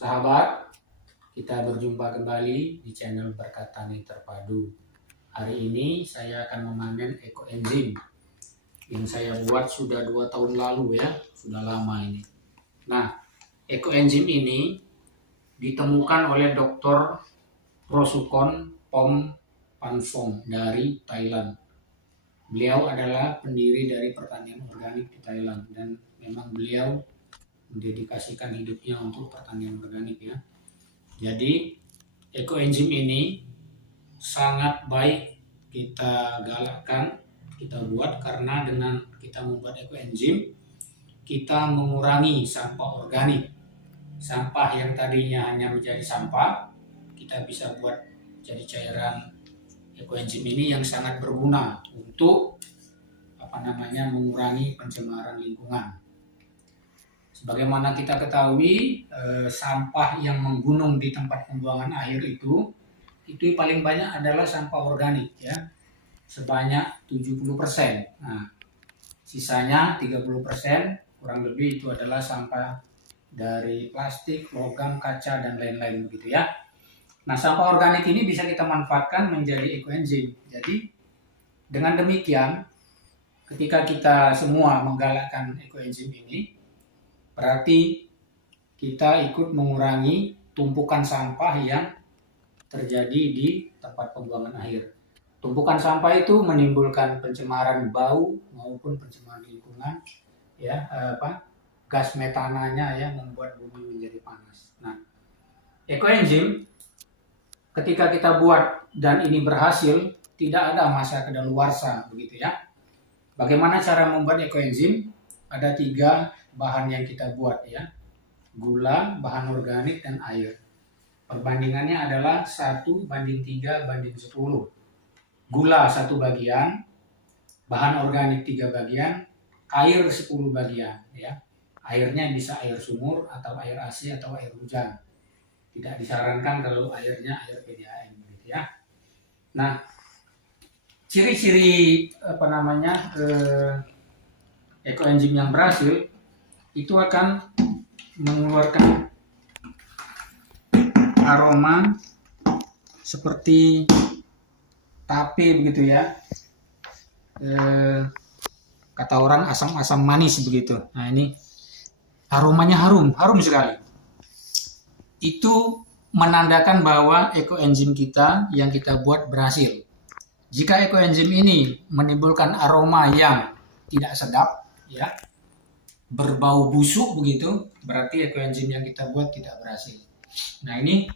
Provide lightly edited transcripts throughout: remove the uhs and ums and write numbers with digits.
Sahabat, kita berjumpa kembali di channel Berkat Tani Terpadu. Hari ini saya akan memanen ekoenzim yang saya buat sudah 2 tahun lalu ya, sudah lama ini. Nah, ekoenzim ini ditemukan oleh Dr. Prosukon Pom Panfong dari Thailand. Beliau adalah pendiri dari pertanian organik di Thailand dan memang beliau mendedikasikan hidupnya untuk pertanian organik ya. Jadi ekoenzim ini sangat baik kita galakkan, kita buat, karena dengan kita membuat ekoenzim kita mengurangi sampah organik. Sampah yang tadinya hanya menjadi sampah, kita bisa buat jadi cairan ekoenzim ini yang sangat berguna untuk mengurangi pencemaran lingkungan. Sebagaimana kita ketahui, sampah yang menggunung di tempat pembuangan air itu paling banyak adalah sampah organik ya, sebanyak 70%. Nah, sisanya 30% kurang lebih itu adalah sampah dari plastik, logam, kaca, dan lain-lain begitu ya. Nah, sampah organik ini bisa kita manfaatkan menjadi ekoenzim. Jadi dengan demikian, ketika kita semua menggalakkan ekoenzim ini, berarti kita ikut mengurangi tumpukan sampah yang terjadi di tempat pembuangan air. Tumpukan sampah itu menimbulkan pencemaran bau maupun pencemaran lingkungan, ya, gas metananya ya, membuat bumi menjadi panas. Nah, ekoenzim ketika kita buat dan ini berhasil, tidak ada masa kedaluarsa begitu ya. Bagaimana cara membuat ekoenzim? Ada 3 bahan yang kita buat ya. Gula, bahan organik, dan air. Perbandingannya adalah 1:3:10. Gula 1 bagian, bahan organik 3 bagian, air 10 bagian ya. Airnya bisa air sumur atau air ASI atau air hujan. Tidak disarankan kalau airnya air PDAM gitu ya. Nah, ciri-ciri ekoenzim yang berhasil itu akan mengeluarkan aroma seperti tape begitu ya. Kata orang asam-asam manis begitu. Nah, ini aromanya harum sekali. Itu menandakan bahwa ekoenzim kita yang kita buat berhasil. Jika ekoenzim ini menimbulkan aroma yang tidak sedap ya, berbau busuk begitu, berarti ekoenzim yang kita buat tidak berhasil. Nah, ini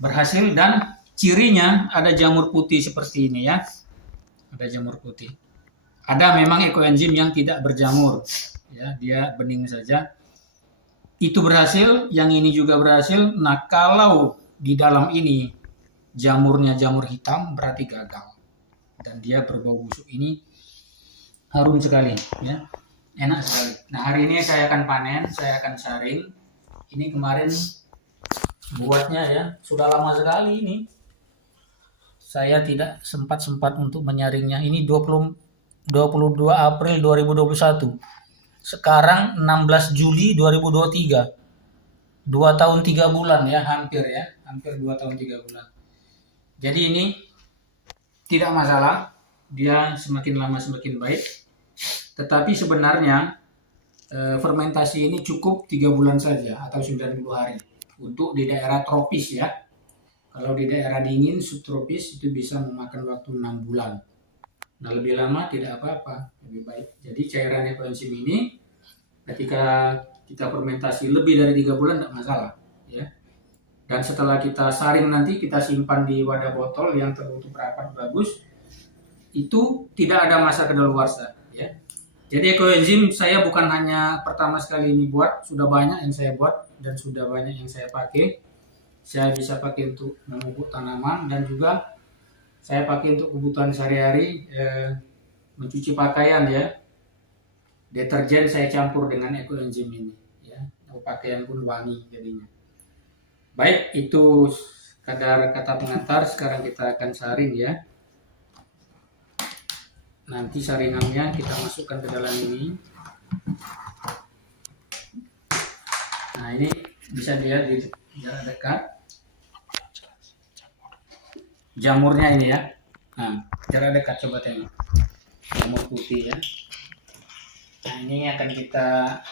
berhasil dan cirinya ada jamur putih seperti ini ya. Ada jamur putih. Ada memang ekoenzim yang tidak berjamur ya, dia bening saja. Itu berhasil, yang ini juga berhasil. Nah, kalau di dalam ini jamurnya jamur hitam berarti gagal. Dan dia berbau busuk, ini harum sekali ya. Enak sekali. Nah, hari ini saya akan panen, saya akan saring. Ini kemarin buatnya ya, sudah lama sekali ini. Saya tidak sempat untuk menyaringnya. Ini 22 April 2021. Sekarang 16 Juli 2023. 2 tahun 3 bulan ya, hampir 2 tahun 3 bulan. Jadi ini tidak masalah, dia semakin lama semakin baik. Tetapi sebenarnya fermentasi ini cukup 3 bulan saja atau 90 hari untuk di daerah tropis ya. Kalau di daerah dingin subtropis itu bisa memakan waktu 6 bulan. Nah, lebih lama tidak apa-apa, lebih baik. Jadi cairan ekoenzim ini ketika kita fermentasi lebih dari 3 bulan tidak masalah ya. Dan setelah kita saring nanti kita simpan di wadah botol yang tertutup rapat bagus. Itu tidak ada masa kedaluarsa ya. Jadi ekoenzim saya bukan hanya pertama sekali ini buat, sudah banyak yang saya buat dan sudah banyak yang saya pakai. Saya bisa pakai untuk memupuk tanaman dan juga saya pakai untuk kebutuhan sehari-hari, mencuci pakaian ya. Deterjen saya campur dengan ekoenzim ini ya. Pakaian pun wangi jadinya. Baik, itu kadar kata pengantar. Sekarang kita akan saring ya. Nanti saringannya kita masukkan ke dalam ini. Nah, ini bisa dilihat di jarak dekat jamurnya ini ya. Nah, jarak dekat coba tengok. Jamur putih ya. Nah, ini akan kita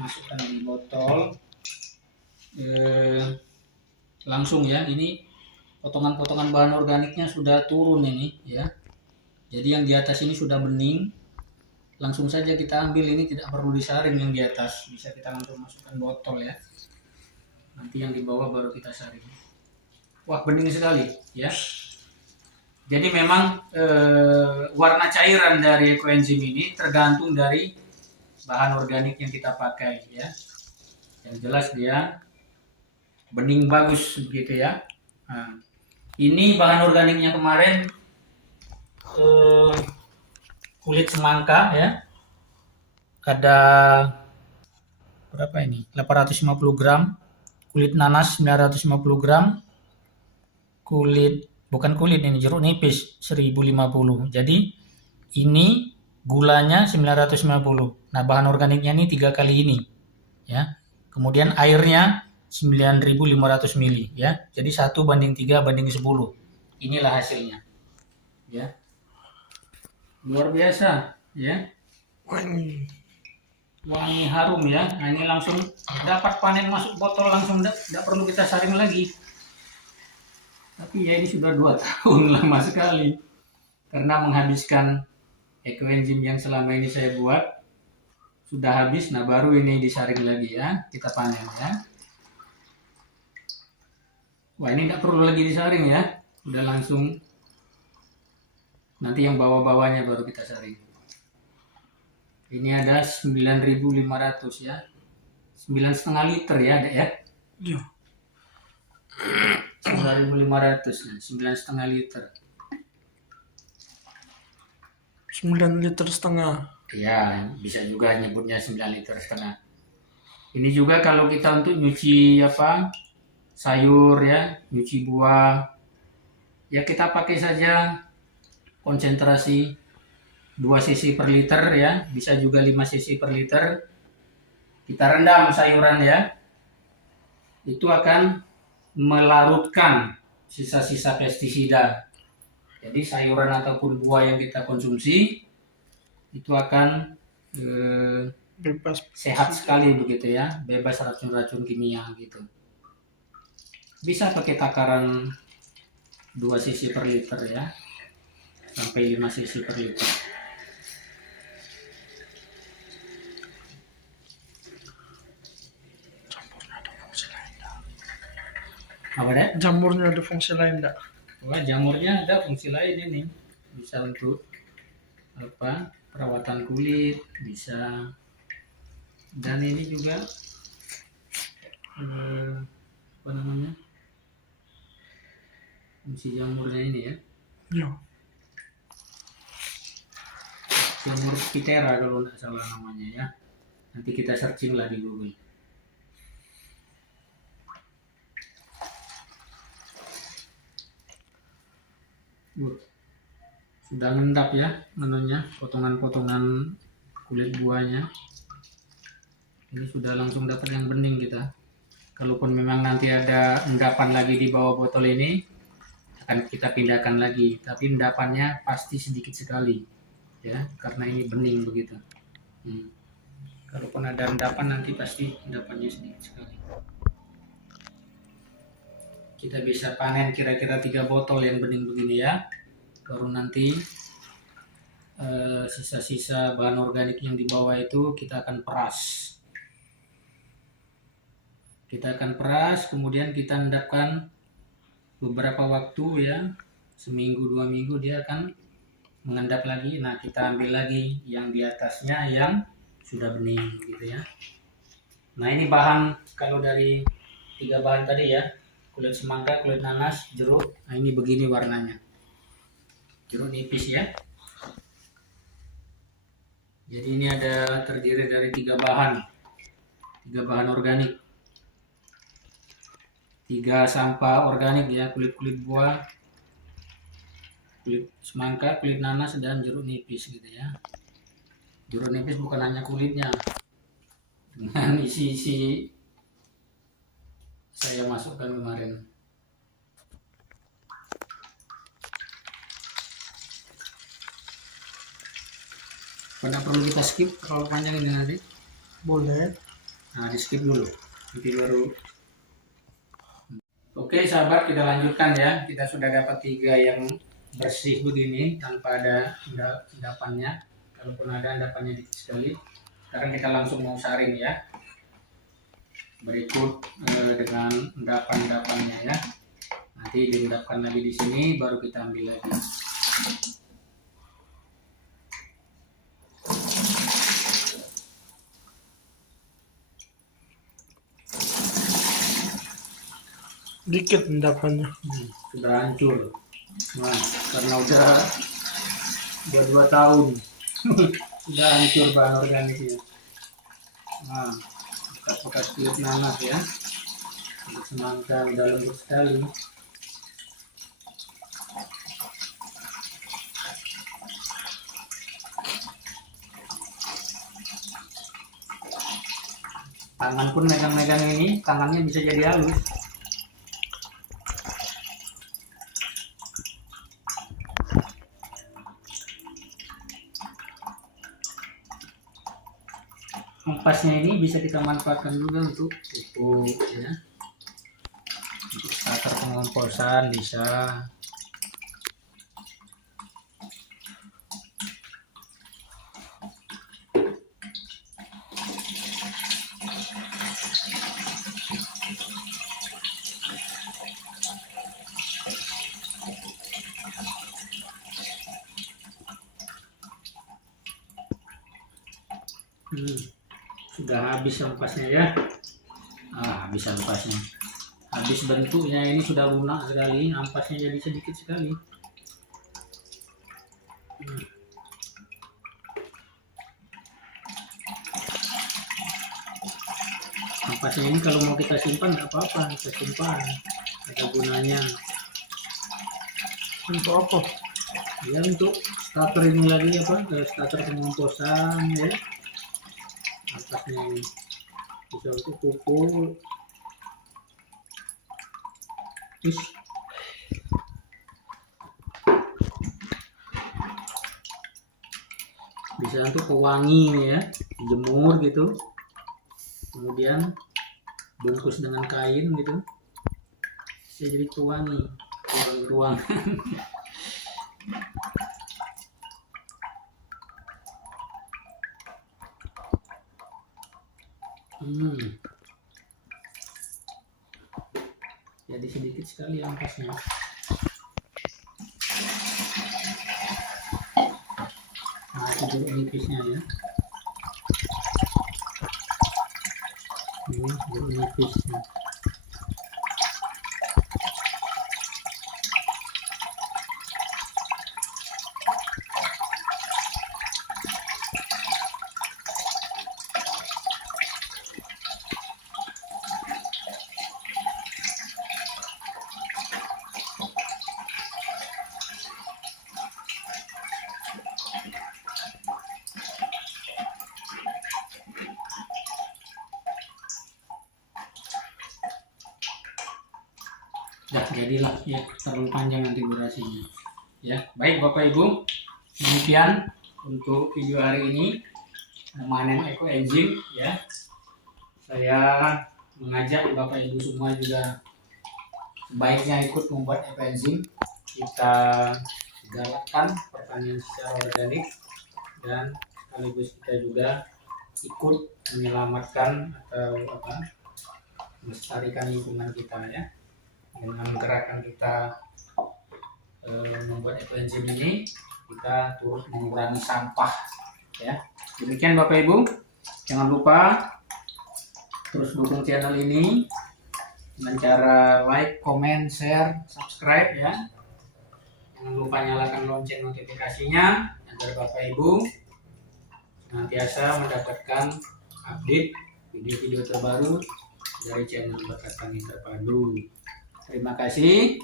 masukkan di botol. Langsung ya, ini potongan-potongan bahan organiknya sudah turun ini ya. Jadi yang di atas ini sudah bening. Langsung saja kita ambil, ini tidak perlu disaring yang di atas. Bisa kita langsung masukkan botol ya. Nanti yang di bawah baru kita saring. Wah, bening sekali ya. Jadi memang warna cairan dari ekoenzim ini tergantung dari bahan organik yang kita pakai ya. Yang jelas dia bening bagus begitu ya. Nah, ini bahan organiknya kemarin kulit semangka ya. Ada berapa ini? 850 gram. Kulit nanas 950 gram. Bukan kulit, ini jeruk nipis 1050. Jadi ini gulanya 950. Nah, bahan organiknya ini 3 kali ini ya. Kemudian airnya 9.500 ml ya. Jadi 1:3:10. Inilah hasilnya. Ya. Luar biasa ya. Wangi harum ya. Nah, ini langsung dapat panen masuk botol, langsung tidak perlu kita saring lagi. Tapi ya ini sudah 2 tahun, lama sekali. Karena menghabiskan ekoenzim yang selama ini saya buat sudah habis. Nah, baru ini disaring lagi ya, kita panen ya. Wah, ini tidak perlu lagi disaring ya, udah langsung. Nanti yang bawah-bawahnya baru kita saring. Ini ada 9.500 ya, 9,5 liter ya, ada ya? Iya. 9.500, 9,5 liter. 9,5 liter. Ya, bisa juga nyebutnya 9,5 liter. Ini juga kalau kita untuk nyuci sayur ya, nyuci buah, ya kita pakai saja konsentrasi 2 cc per liter ya, bisa juga 5 cc per liter. Kita rendam sayuran ya, itu akan melarutkan sisa-sisa pestisida. Jadi sayuran ataupun buah yang kita konsumsi itu akan bebas sehat sekali begitu ya, bebas racun-racun kimia gitu. Bisa pakai takaran 2 cc per liter ya, sampai 5 cc per liter. Apa deh? Jamurnya ada fungsi lain enggak? Wah, jamurnya ada fungsi lain ini. Bisa untuk perawatan kulit, bisa. Dan ini juga fungsi jamurnya ini ya. Iya. Jamur Pitera kalau tidak salah namanya ya. Nanti kita searching lah di Google. Sudah ngendap ya menunya, potongan-potongan kulit buahnya. Ini sudah langsung dapat yang bening kita. Kalaupun memang nanti ada endapan lagi di bawah botol ini, akan kita pindahkan lagi. Tapi endapannya pasti sedikit sekali ya, karena ini bening begitu. Kalaupun ada endapan nanti pasti endapannya sedikit sekali. Kita bisa panen kira-kira 3 botol yang bening begini ya. Baru nanti sisa-sisa bahan organik yang di bawah itu kita akan peras. Kemudian kita endapkan beberapa waktu ya, seminggu 2 minggu dia akan mengendap lagi. Nah, kita ambil lagi yang di atasnya yang sudah bening gitu ya. Nah, ini bahan kalau dari 3 bahan tadi ya, kulit semangka, kulit nanas, jeruk. Nah, ini begini warnanya. Jeruk nipis ya. Jadi ini terdiri dari 3 bahan organik, 3 sampah organik ya, kulit buah, kulit semangka, kulit nanas, dan jeruk nipis gitu ya. Jeruk nipis bukan hanya kulitnya, dengan isi saya masukkan kemarin. Pada perlu kita skip kalau panjang ini nanti? Boleh. Nah, di skip dulu. Nanti baru. Oke sahabat, kita lanjutkan ya. Kita sudah dapat 3 yang bersih begini tanpa ada endapannya. Kalaupun ada endapannya dikit sekali. Sekarang kita langsung mau saring ya. Berikut dengan endapan-endapannya ya. Nanti diendapkan lagi di sini, baru kita ambil lagi. Dikit endapannya. Sudah hancur. Nah, karena udah 2 tahun sudah hancur bahan organiknya. Nah, bekas kulit nanas ya. Untuk semangka udah lembut sekali. Tangan pun megang-megang ini, tangannya bisa jadi halus. Ampasnya ini bisa kita manfaatkan juga untuk pupuk ya, untuk starter pengomposan bisa. Sudah habis ampasnya ya. Habis ampasnya, habis bentuknya ini sudah lunak sekali, ampasnya jadi sedikit sekali. Ampasnya ini kalau mau kita simpan nggak apa-apa, kita simpan, ada gunanya. Untuk apa? Ya untuk starter ini lagi apa, starter pengomposan ya. Ampasnya ini bisa untuk pupuk. Bisa untuk pewangi ya, jemur gitu, kemudian bungkus dengan kain gitu, bisa jadi pewangi ruang. Jadi sedikit sekali ampasnya. Nah, itu jeruk nipisnya ya. Ini jeruk nipisnya. Dah jadilah ya, terlalu panjang nanti durasinya ya. Baik Bapak Ibu, demikian untuk video hari ini memanen ekoenzim ya. Saya mengajak Bapak Ibu semua juga sebaiknya ikut membuat ekoenzim. Kita galakkan pertanian secara organik dan sekaligus kita juga ikut menyelamatkan atau melestarikan lingkungan kita ya. Dengan gerakan kita membuat ekoenzim ini, kita turut mengurangi sampah ya. Demikian Bapak Ibu, jangan lupa terus dukung channel ini dengan cara like, comment, share, subscribe ya. Jangan lupa nyalakan lonceng notifikasinya agar Bapak Ibu senantiasa mendapatkan update video-video terbaru dari channel Bakat Tani Terpadu. Terima kasih,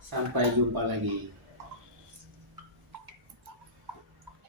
sampai jumpa lagi.